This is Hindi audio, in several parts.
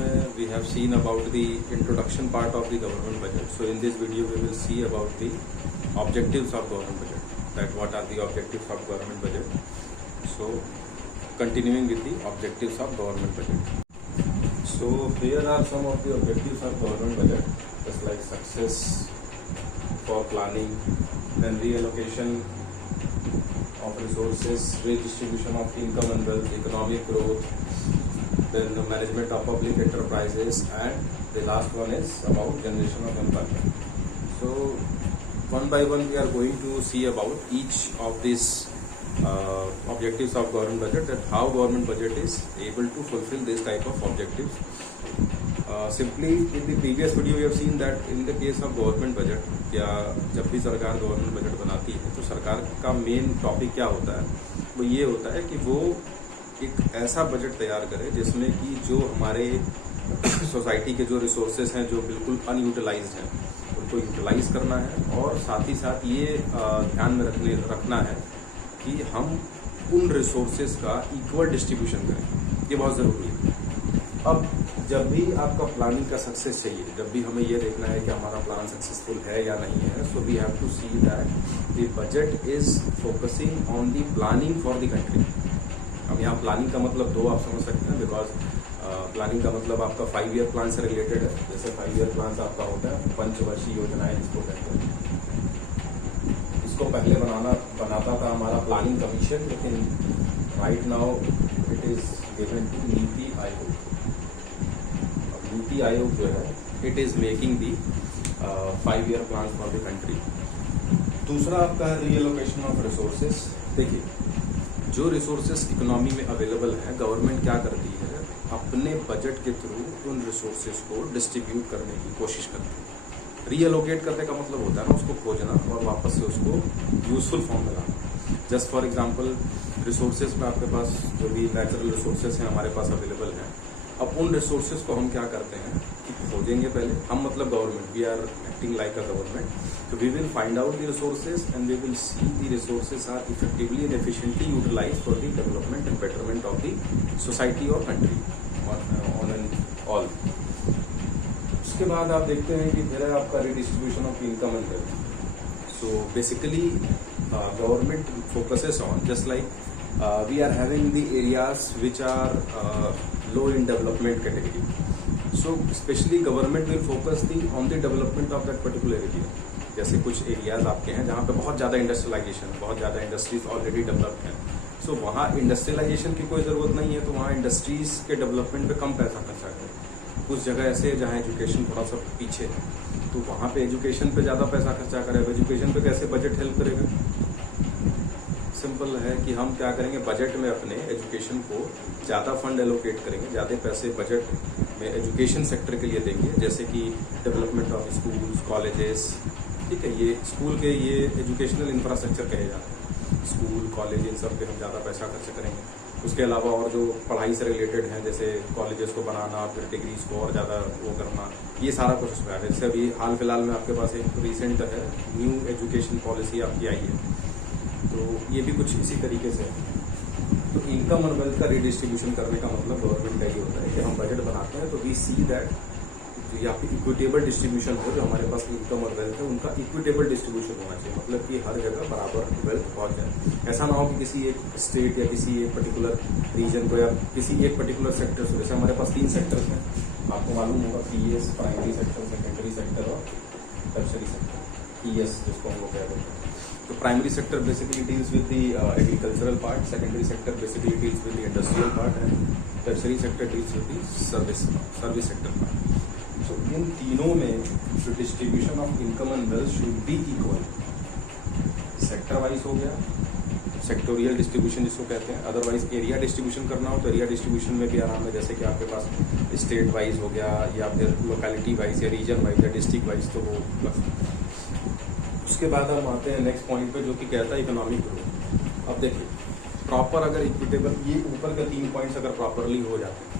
में we have seen about the introduction part of the government budget. So in this video we will see about the objectives of government budget. That what are the objectives of government budget. So continuing with the objectives of government budget. So here are some of the objectives of government budget, just like success for planning, then reallocation of resources, redistribution of income and wealth, economic growth, then the management of public enterprises, and the last one is about generation of employment. So one by one we are going to see about each of these objectives of government budget, that how government budget is able to fulfill this type of objectives. Simply in the previous video we have seen that in the case of government budget, या जब भी सरकार गवर्नमेंट बजट बनाती है तो सरकार का मेन टॉपिक क्या होता है, वो ये होता है कि वो एक ऐसा बजट तैयार करे जिसमें कि जो हमारे सोसाइटी के जो रिसोर्सेज हैं जो बिल्कुल अनयूटिलाइज्ड हैं उनको यूटिलाइज करना है, और साथ ही साथ ये ध्यान में रखना है कि हम उन रिसोर्सेज का इक्वल डिस्ट्रीब्यूशन करें। ये बहुत ज़रूरी है। अब जब भी आपका प्लानिंग का सक्सेस चाहिए, जब भी हमें ये देखना है कि हमारा प्लान सक्सेसफुल है या नहीं है, so we have to see that the budget is focusing on the planning for the country. अब यहाँ प्लानिंग का मतलब दो आप समझ सकते हैं, बिकॉज प्लानिंग का मतलब आपका 5 ईयर प्लान से रिलेटेड है। जैसे 5 ईयर प्लान आपका होता है पंचवर्षीय योजनाएं जिसको कहते हैं। इसको पहले बनाता था हमारा प्लानिंग कमीशन, लेकिन right now it is given to NITI Aayog. NITI Aayog जो है it is making the 5 year plan for the country. दूसरा आपका है रीएलोकेशन ऑफ रिसोर्सेस। देखिए, जो रिसोर्सेस इकोनॉमी में अवेलेबल है, गवर्नमेंट क्या करती है, अपने बजट के थ्रू उन रिसोर्सेज को डिस्ट्रीब्यूट करने की कोशिश करती है। रीएलोकेट करने का मतलब होता है ना उसको खोजना और वापस से उसको यूजफुल फॉर्म में लाना। जस्ट फॉर एग्जांपल, रिसोर्सेज में आपके पास जो भी नेचुरल रिसोर्सेज हैं हमारे पास अवेलेबल हैं, अब उन रिसोर्सेज को हम क्या करते हैं कि खोजेंगे पहले हम, मतलब government, we are acting like a government, तो we will find out the resources and we will see the resources are effectively and efficiently utilize for the development and betterment of the society और कंट्री ऑन एंड ऑल। उसके बाद आप देखते हैं कि फिर है आपका redistribution of income and wealth. So basically government focuses on, just like we are having the areas which are low in development category. So especially government will focus on the development of that particular area. जैसे कुछ एरियाज आपके हैं जहाँ पे बहुत ज़्यादा इंडस्ट्रियलाइजेशन, बहुत ज़्यादा इंडस्ट्रीज ऑलरेडी डेवलप्ड हैं। सो वहाँ इंडस्ट्रियलाइजेशन की कोई ज़रूरत नहीं है, तो वहाँ इंडस्ट्रीज के डेवलपमेंट पे कम पैसा खर्चा करें। कुछ जगह ऐसे है जहाँ एजुकेशन थोड़ा सा पीछे है, तो वहाँ पे एजुकेशन पे ज़्यादा पैसा खर्चा करेगा। एजुकेशन पे कैसे बजट हेल्प करेगा? सिंपल है कि हम क्या करेंगे, बजट में अपने एजुकेशन को ज़्यादा फंड एलोकेट करेंगे, ज़्यादा पैसे बजट में एजुकेशन सेक्टर के लिए देंगे, जैसे कि डेवलपमेंट ऑफ स्कूल्स, कॉलेजेस। ठीक है, ये स्कूल के ये एजुकेशनल इंफ्रास्ट्रक्चर कहे जाते हैं, स्कूल कॉलेज इन सब पे हम ज़्यादा पैसा खर्च करेंगे। उसके अलावा और जो पढ़ाई से रिलेटेड हैं, जैसे कॉलेजेस को बनाना, फिर डिग्रीज को और ज़्यादा वो करना, ये सारा कुछ उसमें है। जैसे अभी हाल फिलहाल में आपके पास एक रिसेंट है न्यू एजुकेशन पॉलिसी आपकी आई है, तो ये भी कुछ इसी तरीके से है। तो इनकम और वेल्थ का रिडिस्ट्रीब्यूशन करने का मतलब गवर्नमेंट का ये होता है कि हम बजट बनाते हैं तो वी सी दैट या फिर इक्विटेबल डिस्ट्रीब्यूशन हो, जो हमारे पास इनकम और वेल्थ है उनका इक्विटेबल डिस्ट्रीब्यूशन होना चाहिए, मतलब कि हर जगह बराबर वेल्थ पहुंच जाए। ऐसा ना हो कि किसी एक स्टेट या किसी एक पर्टिकुलर रीजन को या किसी एक पर्टिकुलर सेक्टर से, जैसे हमारे पास 3 सेक्टर्स हैं, आपको मालूम होगा, PS, primary sector, secondary sector और टर्शरी सेक्टर, पीएस जिसको हम लोग कहते हैं। तो primary sector basically deals with the agricultural part, secondary sector basically deals with the industrial part and tertiary sector deals with the service sector part. तो इन तीनों में जो distribution of income and wealth should be equal. Sector wise हो गया, सेक्टोरियल डिस्ट्रीब्यूशन जिसको कहते हैं। अदरवाइज एरिया डिस्ट्रीब्यूशन करना हो तो एरिया डिस्ट्रीब्यूशन में भी आराम है, जैसे कि आपके पास स्टेट वाइज हो गया या फिर लोकेलिटी वाइज या रीजन वाइज या डिस्ट्रिक्ट वाइज, तो वो। उसके बाद हम आते हैं नेक्स्ट पॉइंट पे, जो कि कहता है इकोनॉमिक ग्रोथ। अब देखिए, प्रॉपर अगर इक्विटेबल, ये ऊपर के 3 पॉइंट्स अगर प्रॉपरली हो जाते हैं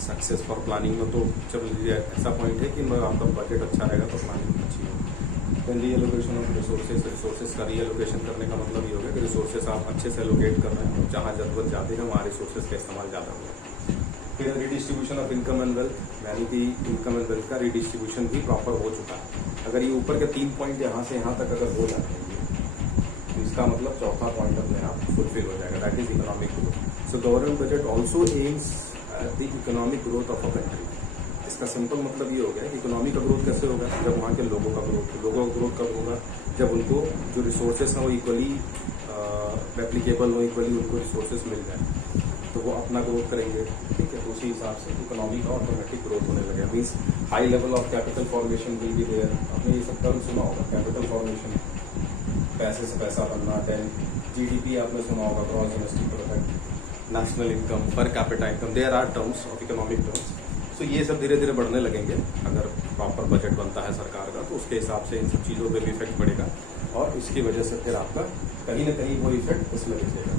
सक्सेस फॉर प्लानिंग में, तो चल लीजिए ऐसा पॉइंट है कि आपका बजट अच्छा रहेगा तो प्लानिंग अच्छी होगी। देन रीएलोकेशन ऑफ रिसोर्सेज का रीएलोकेशन करने का मतलब ये होगा कि रिसोर्सेज आप अच्छे से एलोकेट कर रहे हैं, जहाँ जरूरत ज़्यादा है वहाँ रिसोर्सेज का इस्तेमाल ज़्यादा होगा। फिर redistribution of income and wealth, यानी कि इनकम एंड वेल्थ का रिडिस्ट्रीब्यूशन भी प्रॉपर हो चुका है। अगर ये ऊपर के 3 पॉइंट यहाँ से यहाँ तक अगर हो जाते हैं तो इसका मतलब चौथा पॉइंट अपने आप फुलफिल हो जाएगा, that is economic growth. So government budget also aims at the economic growth of a country. इसका सिंपल मतलब ये हो गया कि इकोनॉमी का ग्रोथ कैसे होगा, जब वहाँ के लोगों का ग्रोथ कब होगा, जब उनको जो रिसोर्सेस हैं वो इक्वली एप्लीकेबल हो, इक्वली उनको रिसोर्सेज मिल जाए तो वो अपना ग्रोथ करेंगे, ठीक है। तो उसी हिसाब से इकोनॉमी का ऑटोमेटिक ग्रोथ होने लगे। Means high level of capital formation will be there. आपने ये सब टर्म सुना होगा, कैपिटल फॉर्मेशन, पैसे से पैसा बनना, देन जीडीपी आपने सुना होगा, gross domestic product, national income, per capita income, there are terms of economic terms. तो ये सब धीरे धीरे बढ़ने लगेंगे। अगर प्रॉपर बजट बनता है सरकार का तो उसके हिसाब से इन सब चीज़ों पे भी इफेक्ट पड़ेगा और इसकी वजह से फिर आपका कहीं ना कहीं वो इफेक्ट इसमें दिखेगा।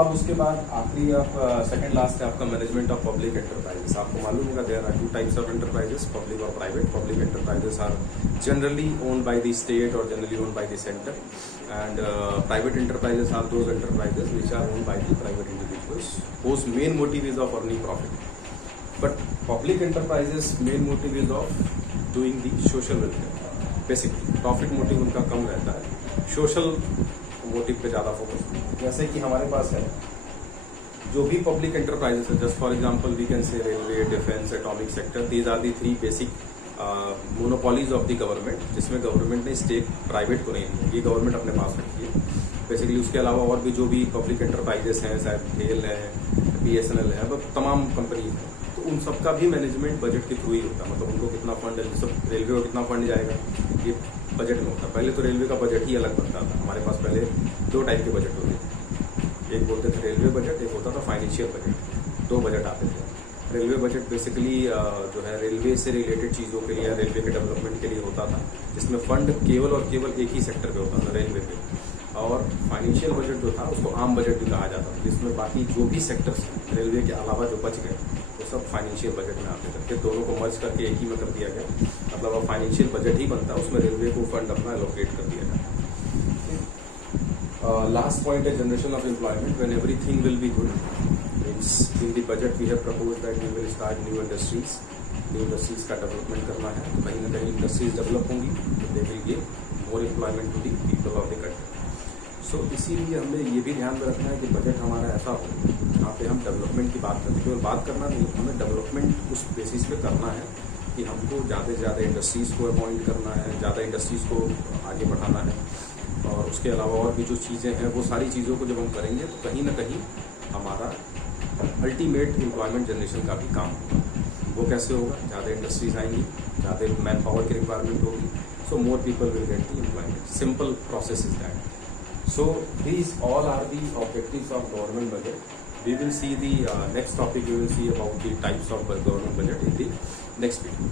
अब उसके बाद आखिरी आप सेकंड लास्ट है आपका मैनेजमेंट ऑफ पब्लिक एंटरप्राइजेस। आपको मालूम होगा there are 2 types of enterprises, public और private. Public enterprises are generally owned by the state और generally owned by the centre, and private enterprises are those enterprises which are owned by the private individuals whose main motive is of earning profit. But public enterprises main motive is of doing the social welfare. Basically profit motive उनका कम रहता है, social मोटिव पे ज़्यादा फोकस। जैसे कि हमारे पास है जो भी पब्लिक एंटरप्राइजेस है, just for example we can say railway, defence, atomic sector, these are the 3 basic monopolies of the government, जिसमें गवर्नमेंट ने स्टेक प्राइवेट को नहीं दिया, ये गवर्नमेंट अपने पास रखी है बेसिकली। उसके अलावा और भी जो भी पब्लिक एंटरप्राइजेस हैं, चाहे भेल है, BSNL है, वो तमाम कंपनीज हैं, तो उन सबका भी मैनेजमेंट बजट के थ्रू ही होता है। मतलब उनको कितना फंड है, सब रेलवे को कितना फंड जाएगा ये बजट में होता है। पहले तो रेलवे का बजट ही अलग बनता था। हमारे पास पहले 2 टाइप के बजट होते थे, एक बोलते थे रेलवे बजट, एक होता था फाइनेंशियल बजट। 2 बजट आते थे। रेलवे बजट बेसिकली जो है रेलवे से रिलेटेड चीज़ों के लिए, रेलवे के डेवलपमेंट के लिए होता था, जिसमें फंड केवल और केवल एक ही सेक्टर पे होता था, रेलवे पे। और फाइनेंशियल बजट जो था उसको आम बजट भी कहा जाता था, जिसमें बाकी जो भी सेक्टर्स रेलवे के अलावा जो बच गए वो सब फाइनेंशियल बजट में आते थे। फिर दोनों को मर्ज करके एक ही में कर दिया गया, मतलब अब फाइनेंशियल बजट ही बनता है, उसमें रेलवे को फंड अपना एलोकेट कर दिया जाता है। लास्ट पॉइंट है generation of employment. When everything will be good, means in the budget we have proposed that we will start new industries का डेवलपमेंट करना है। तो कहीं ना कहीं इंडस्ट्रीज डेवलप होंगी तो they will give more employment to the people of the country. So इसीलिए हमें ये भी ध्यान में रखना है कि बजट हमारा ऐसा हो जहाँ पे हम डेवलपमेंट की बात करें। केवल बात करना नहीं, हमें डेवलपमेंट उस बेसिस पे करना है कि हमको ज़्यादा से ज़्यादा इंडस्ट्रीज़ को अपॉइंट करना है, ज़्यादा इंडस्ट्रीज़ को आगे बढ़ाना है, और उसके अलावा और भी जो चीज़ें हैं वो सारी चीज़ों को जब हम करेंगे तो कहीं ना कहीं हमारा अल्टीमेट एम्प्लॉयमेंट जनरेशन का भी काम होगा। वो कैसे होगा? ज़्यादा इंडस्ट्रीज आएंगी, ज़्यादा मैन पावर की रिक्वायरमेंट होगी, so more people will get the employment. Simple process is that. So these all are the objectives of government budget. We will see the next topic. We will see about the types of government budget in the next video.